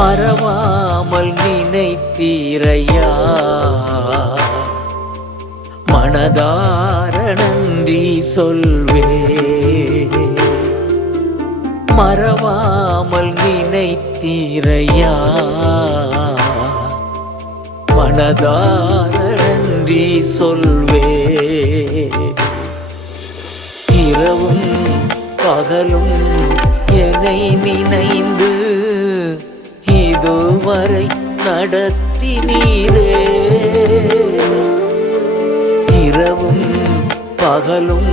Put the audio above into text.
மறவாமல் நினைத்தீரையா, மனதார நன்றி சொல்வே. மறவாமல் நினைத்தீரையா, மனதார நன்றி சொல்வே. இரவும் பகலும் என்னை நினைந்து இதுவரை நடத்தினீரே. இரவும் பகலும்